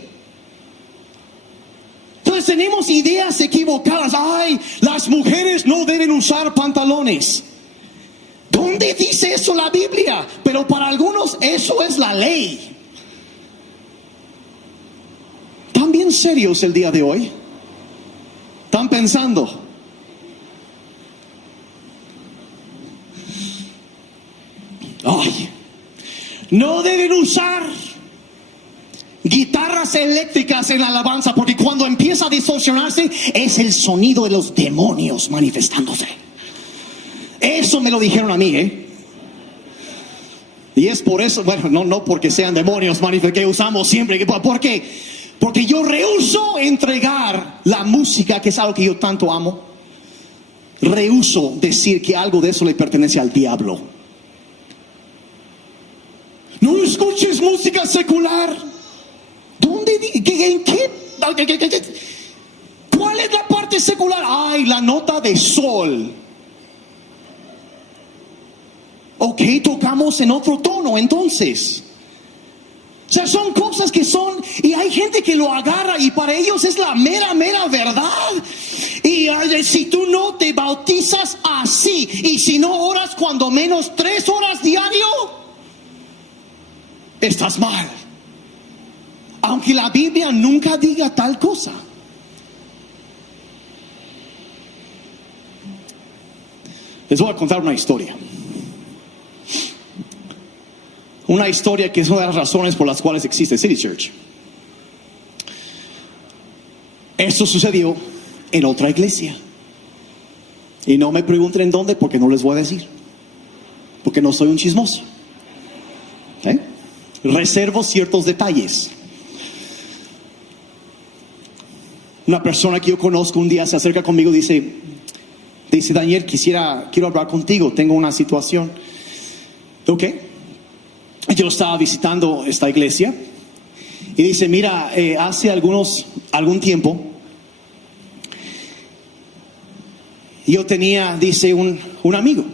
Entonces tenemos ideas equivocadas. Ay, las mujeres no deben usar pantalones. ¿Dónde dice eso la Biblia? Pero para algunos eso es la ley. ¿Están bien serios el día de hoy? ¿Están pensando? Ay, no deben usar guitarras eléctricas en la alabanza, porque cuando empieza a distorsionarse es el sonido de los demonios manifestándose. Eso me lo dijeron a mí, Y es por eso, bueno, no porque sean demonios que usamos siempre. ¿Por qué? Porque yo rehúso entregar la música, que es algo que yo tanto amo. Rehúso decir que algo de eso le pertenece al diablo. No escuches música secular. ¿Dónde? ¿En qué? ¿Cuál es la parte secular? Ay, la nota de sol. Ok, tocamos en otro tono entonces. O sea, son cosas que son, y hay gente que lo agarra y para ellos es la mera verdad. Y si tú no te bautizas así, y si no oras cuando menos 3 horas diario, estás mal. Aunque la Biblia nunca diga tal cosa. Les voy a contar una historia. Una historia que es una de las razones por las cuales existe City Church. Esto sucedió en otra iglesia. Y no me pregunten en dónde, porque no les voy a decir. Porque no soy un chismoso. Reservo ciertos detalles. Una persona que yo conozco un día se acerca conmigo y dice, Daniel, quiero hablar contigo, tengo una situación. Ok. Yo estaba visitando esta iglesia y dice, mira, hace algún tiempo yo tenía, dice, un amigo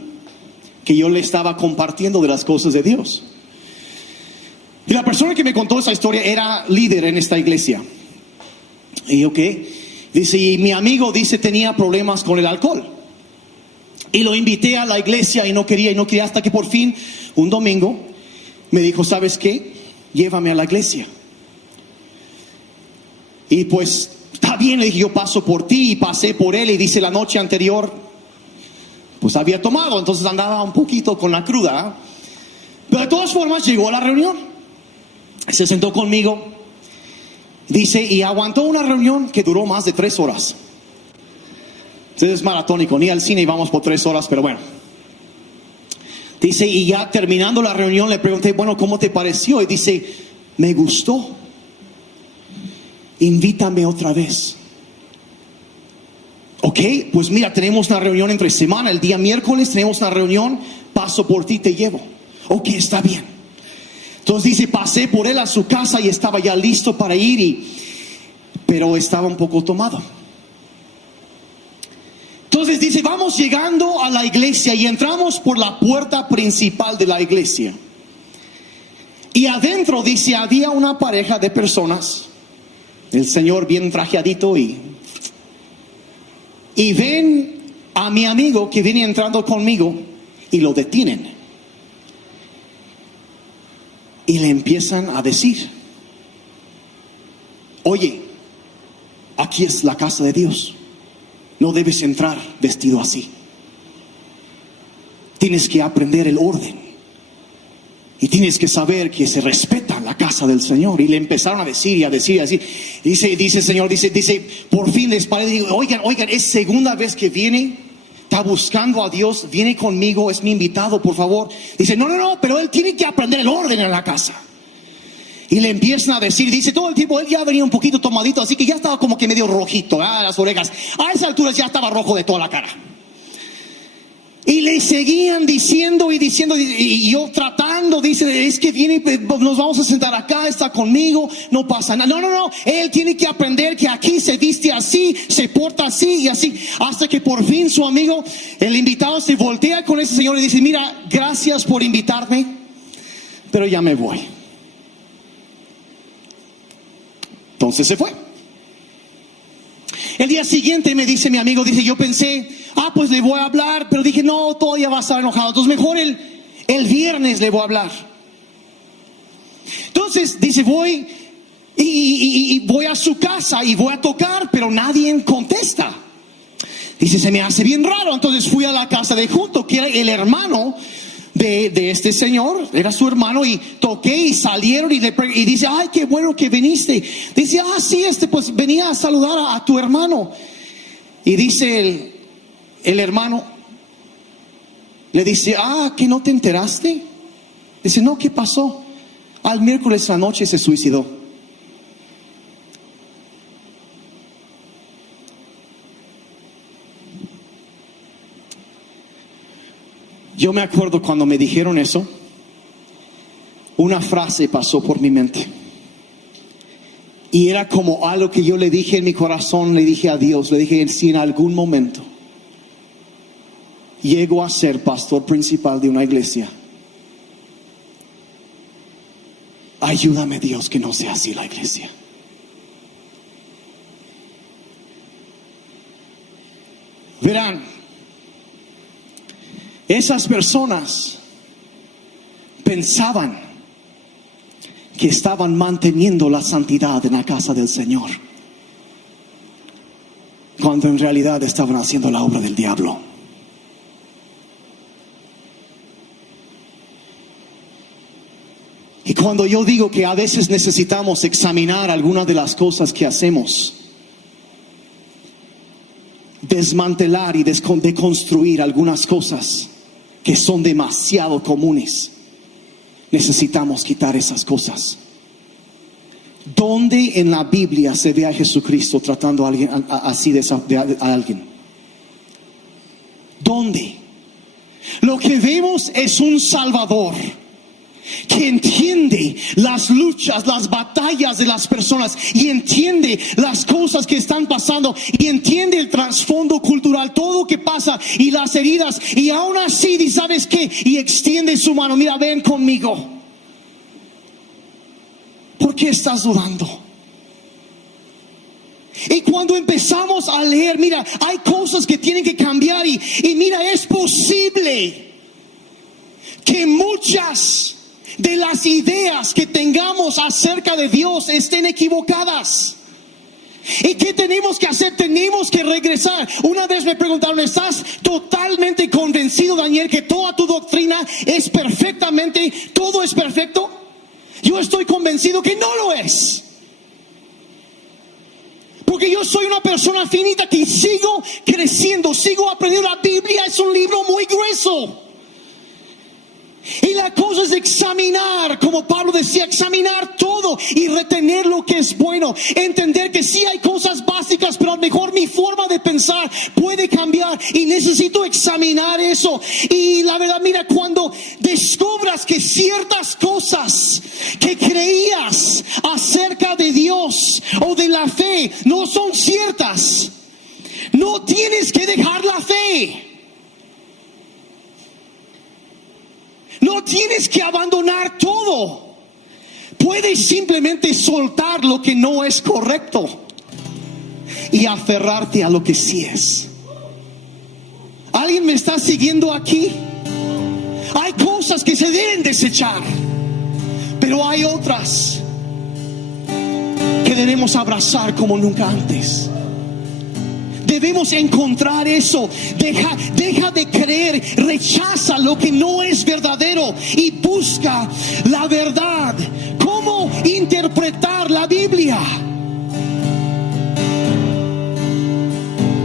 que yo le estaba compartiendo de las cosas de Dios. Y la persona que me contó esa historia era líder en esta iglesia. Y ok, dice, y mi amigo, dice, tenía problemas con el alcohol. Y lo invité a la iglesia y no quería hasta que por fin, un domingo, me dijo, ¿sabes qué? Llévame a la iglesia. Y pues, está bien, le dije, yo paso por ti, y pasé por él. Y dice, la noche anterior, pues había tomado, entonces andaba un poquito con la cruda. Pero de todas formas, llegó a la reunión. Se sentó conmigo. Dice, y aguantó una reunión que duró más de 3 horas. Entonces es maratónico, ni al cine íbamos por 3 horas, pero bueno. Dice, y ya terminando la reunión le pregunté, bueno, ¿cómo te pareció? Y dice, me gustó. Invítame otra vez. Ok, pues mira, tenemos una reunión entre semana. El día miércoles tenemos una reunión. Paso por ti, te llevo. Ok, está bien. Entonces dice, pasé por él a su casa y estaba ya listo para ir, pero estaba un poco tomado. Entonces dice, vamos llegando a la iglesia y entramos por la puerta principal de la iglesia. Y adentro, dice, había una pareja de personas. El señor bien trajeadito y ven a mi amigo que viene entrando conmigo y lo detienen. Y le empiezan a decir, oye, aquí es la casa de Dios. No debes entrar vestido así. Tienes que aprender el orden. Y tienes que saber que se respeta la casa del Señor. Y le empezaron a decir así. Dice el Señor, dice, por fin les parece. Digo, oigan, es segunda vez que viene. Está buscando a Dios. Viene conmigo, es mi invitado, por favor. Dice, no, pero él tiene que aprender el orden en la casa. Y le empiezan a decir, dice, todo el tiempo él ya venía un poquito tomadito, así que ya estaba como que medio rojito, las orejas. A esa altura ya estaba rojo de toda la cara. Y le seguían diciendo, y yo tratando, dice, es que viene, nos vamos a sentar acá, está conmigo, no pasa nada. No, él tiene que aprender que aquí se viste así, se porta así y así. Hasta que por fin su amigo, el invitado, se voltea con ese señor y dice, mira, gracias por invitarme, pero ya me voy. Entonces se fue. El día siguiente me dice mi amigo, dice, yo pensé, pues le voy a hablar, pero dije, no, todavía va a estar enojado. Entonces mejor el viernes le voy a hablar. Entonces dice, voy y voy a su casa y voy a tocar, pero nadie contesta. Dice, se me hace bien raro. Entonces fui a la casa de junto, que era el hermano de este señor, era su hermano, y toqué y salieron y dice, ay, qué bueno que viniste. Dice, sí, pues venía a saludar a tu hermano. Y dice el hermano, le dice, ¿que no te enteraste? Dice, no, ¿qué pasó? Al miércoles a la noche se suicidó. Yo me acuerdo cuando me dijeron eso, una frase pasó por mi mente. Y era como algo que yo le dije en mi corazón, le dije a Dios, le dije, si en algún momento llego a ser pastor principal de una iglesia, ayúdame, Dios, que no sea así la iglesia. Verán, esas personas pensaban que estaban manteniendo la santidad en la casa del Señor, cuando en realidad estaban haciendo la obra del diablo. Y cuando yo digo que a veces necesitamos examinar algunas de las cosas que hacemos, desmantelar y deconstruir algunas cosas que son demasiado comunes, necesitamos quitar esas cosas. ¿Dónde en la Biblia se ve a Jesucristo tratando a alguien así a alguien? ¿Dónde? Lo que vemos es un Salvador que entiende las luchas, las batallas de las personas, y entiende las cosas que están pasando, y entiende el trasfondo cultural, todo lo que pasa y las heridas, y aún así dice, ¿sabes qué? Y extiende su mano, mira, ven conmigo. ¿Por qué estás dudando? Y cuando empezamos a leer, mira, hay cosas que tienen que cambiar, y mira, es posible que muchas de las ideas que tengamos acerca de Dios estén equivocadas. ¿Y qué tenemos que hacer? Tenemos que regresar. Una vez me preguntaron, ¿estás totalmente convencido, Daniel, que toda tu doctrina es perfectamente, todo es perfecto? Yo estoy convencido que no lo es. Porque yo soy una persona finita que sigo creciendo, sigo aprendiendo. La Biblia es un libro muy grueso. Y la cosa es examinar, como Pablo decía, examinar todo y retener lo que es bueno. Entender que sí hay cosas básicas, pero a lo mejor mi forma de pensar puede cambiar y necesito examinar eso. Y la verdad, mira, cuando descubras que ciertas cosas que creías acerca de Dios o de la fe no son ciertas, no tienes que dejar la fe. No tienes que abandonar todo. Puedes simplemente soltar lo que no es correcto y aferrarte a lo que sí es. ¿Alguien me está siguiendo aquí? Hay cosas que se deben desechar, pero hay otras que debemos abrazar como nunca antes. Debemos encontrar eso. Deja de creer, rechaza lo que no es verdadero y busca la verdad. ¿Cómo interpretar la Biblia?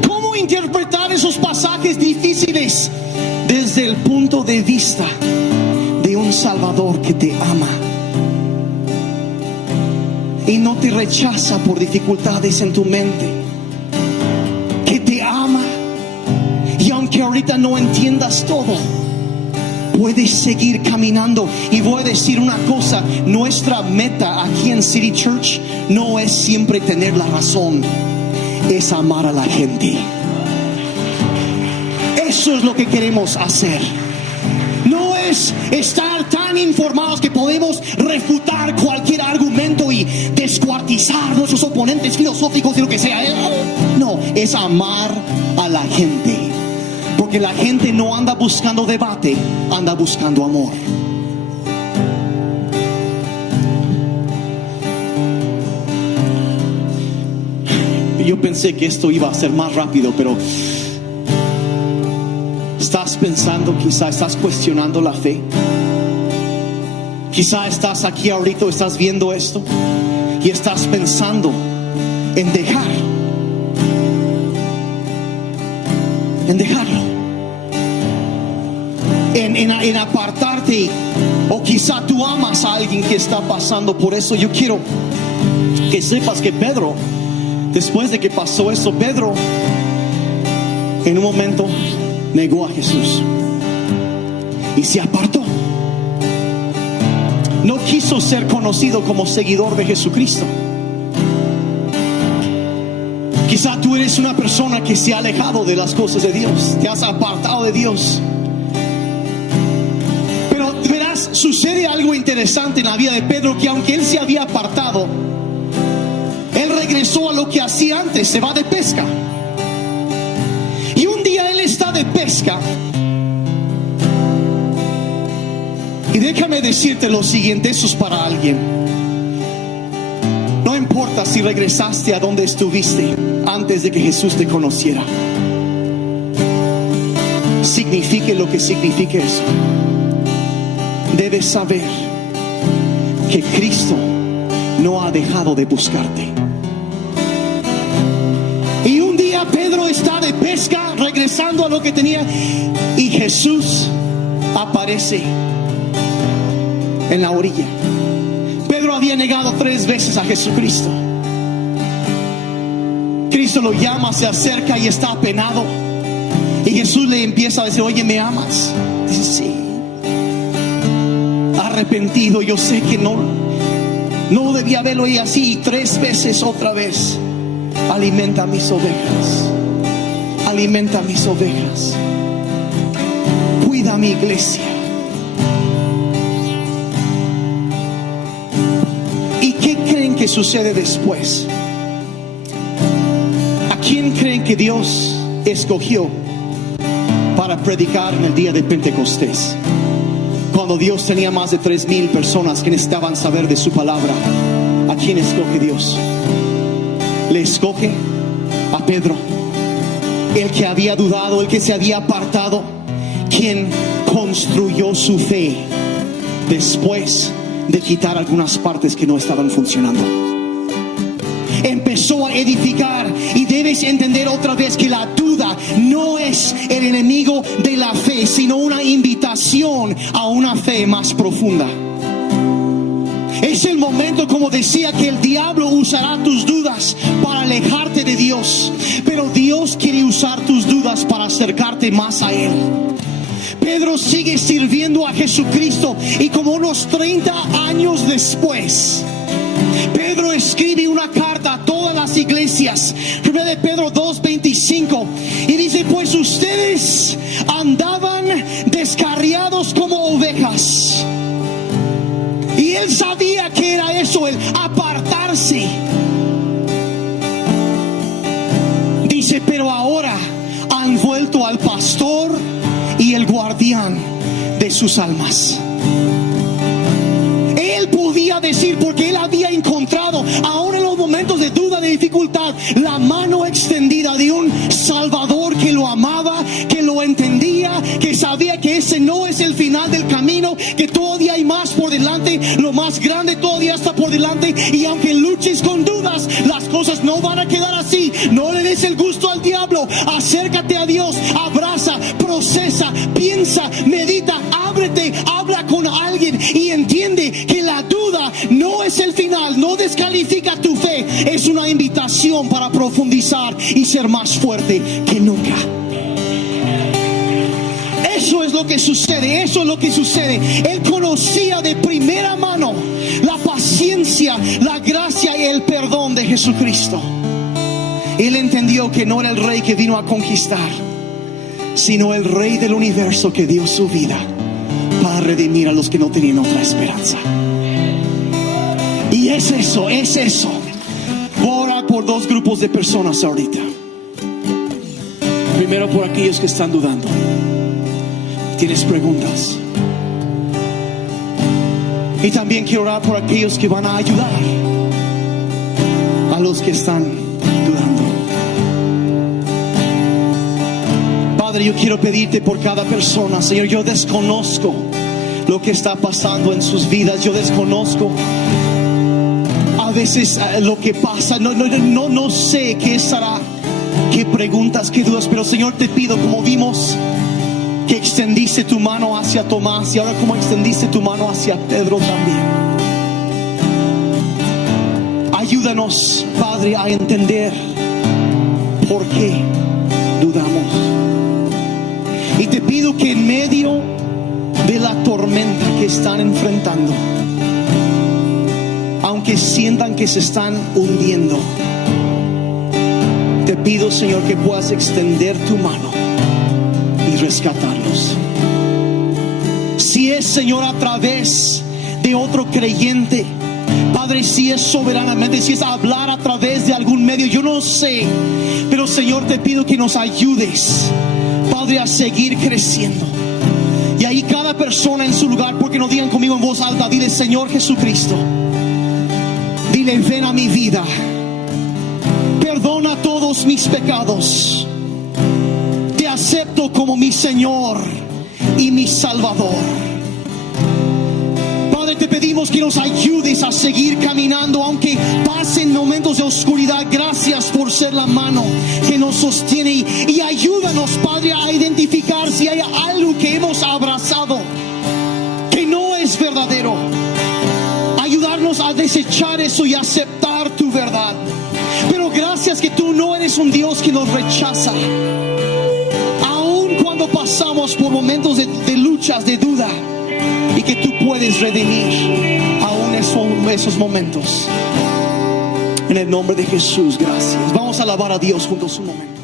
¿Cómo interpretar esos pasajes difíciles desde el punto de vista de un Salvador que te ama y no te rechaza por dificultades en tu mente? Que te ama, y aunque ahorita no entiendas todo, puedes seguir caminando. Y voy a decir una cosa: nuestra meta aquí en City Church no es siempre tener la razón, es amar a la gente. Eso es lo que queremos hacer. No es estar tan informados que podemos refutar cualquier argumento y descuartizar nuestros oponentes filosóficos y lo que sea. No, es amar a la gente. Porque la gente no anda buscando debate, anda buscando amor. Yo pensé que esto iba a ser más rápido, pero estás pensando, quizá estás cuestionando la fe. Quizá estás aquí ahorita, estás viendo esto y estás pensando en dejarlo, en apartarte. O quizá tú amas a alguien que está pasando por eso. Yo quiero que sepas que Pedro, después de que pasó eso, Pedro en un momento negó a Jesús y se apartó. No quiso ser conocido como seguidor de Jesucristo. Quizá tú eres una persona que se ha alejado de las cosas de Dios, te has apartado de Dios. Pero verás, sucede algo interesante en la vida de Pedro, que aunque él se había apartado, él regresó a lo que hacía antes, se va de pesca. Y un día él está de pesca. Y déjame decirte lo siguiente, eso es para alguien. No importa si regresaste a donde estuviste antes de que Jesús te conociera. Signifique lo que signifique eso. Debes saber que Cristo no ha dejado de buscarte. Y un día Pedro está de pesca, regresando a lo que tenía, y Jesús aparece en la orilla. Pedro había negado 3 veces a Jesucristo. Cristo lo llama, se acerca y está apenado. Y Jesús le empieza a decir: oye, ¿me amas? Dice: sí. Arrepentido, yo sé que no debía haberlo hecho así. Y 3 veces otra vez: alimenta mis ovejas, alimenta mis ovejas, cuida mi iglesia. ¿Y qué creen que sucede después? ¿A quién creen que Dios escogió para predicar en el día de Pentecostés? Cuando Dios tenía más de 3,000 personas que necesitaban saber de su palabra. ¿A quién escoge Dios? Le escoge a Pedro, el que había dudado, el que se había apartado, quien construyó su fe después de quitar algunas partes que no estaban funcionando. Empezó a edificar. Y debes entender otra vez que la duda no es el enemigo de la fe, sino una invitación a una fe más profunda. Es el momento, como decía, que el diablo usará tus dudas para alejarte de Dios, pero Dios quiere usar tus dudas para acercarte más a Él. Pedro sigue sirviendo a Jesucristo, y como unos 30 años después, Pedro escribe una carta a todas las iglesias. 1 de Pedro 2:25, y dice: pues ustedes andaban descarriados como ovejas. Y él sabía que era eso, el apartarse. Dice: pero ahora han vuelto al pastor y el guardián de sus almas. Él podía decir, porque él había encontrado, ahora en los momentos de duda, de dificultad, la mano extendida de un Salvador que lo amaba, que lo entendía, que sabía que ese no es el final del camino, que todavía hay más por delante, lo más grande todavía está por delante. Y aunque luches con dudas, las cosas no van a quedar así. No le des el gusto al diablo. Acércate a Dios, abraza, procesa, piensa, medita, ábrete, habla con alguien y entiende que la duda no es el final, no descalifica tu fe, es una invitación para profundizar y ser más fuerte que nunca. Eso es lo que sucede, eso es lo que sucede. Él conocía de primera mano la paciencia, la gracia y el perdón de Jesucristo. Él entendió que no era el rey que vino a conquistar, sino el rey del universo que dio su vida para redimir a los que no tenían otra esperanza. Y es eso, es eso. Voy a orar por 2 grupos de personas ahorita. Primero, por aquellos que están dudando. ¿Tienes preguntas? Y también quiero orar por aquellos que van a ayudar a los que están dudando. Padre, yo quiero pedirte por cada persona, Señor. Yo desconozco lo que está pasando en sus vidas. Yo desconozco a veces lo que pasa. No sé qué estará, qué preguntas, qué dudas. Pero Señor, te pido, como vimos que extendiste tu mano hacia Tomás, y ahora como extendiste tu mano hacia Pedro también, ayúdanos, Padre, a entender por qué dudamos. Y te pido que en medio de la tormenta que están enfrentando, aunque sientan que se están hundiendo, Te pido, Señor, que puedas extender tu mano y rescatarlos. Si es, Señor, a través de otro creyente, Padre, si es soberanamente, si es hablar a través de algún medio, yo no sé, pero Señor, te pido que nos ayudes, Padre, a seguir creciendo. Y ahí cada persona en su lugar, porque no digan conmigo en voz alta, dile: Señor Jesucristo, dile: ven a mi vida, perdona todos mis pecados, te acepto como mi Señor y mi Salvador. Padre, te pedimos que nos ayudes a seguir caminando, aunque pasen momentos de oscuridad. Gracias por ser la mano que nos sostiene, y ayúdanos, Padre, a identificar si hay algo que hemos abrazado que no es verdadero. Ayudarnos a desechar eso y aceptar tu verdad. Pero gracias que tú no eres un Dios que nos rechaza. Aun cuando pasamos por momentos de luchas, de duda, y que tú puedes redimir aún esos momentos. En el nombre de Jesús, gracias. Vamos a alabar a Dios juntos un momento.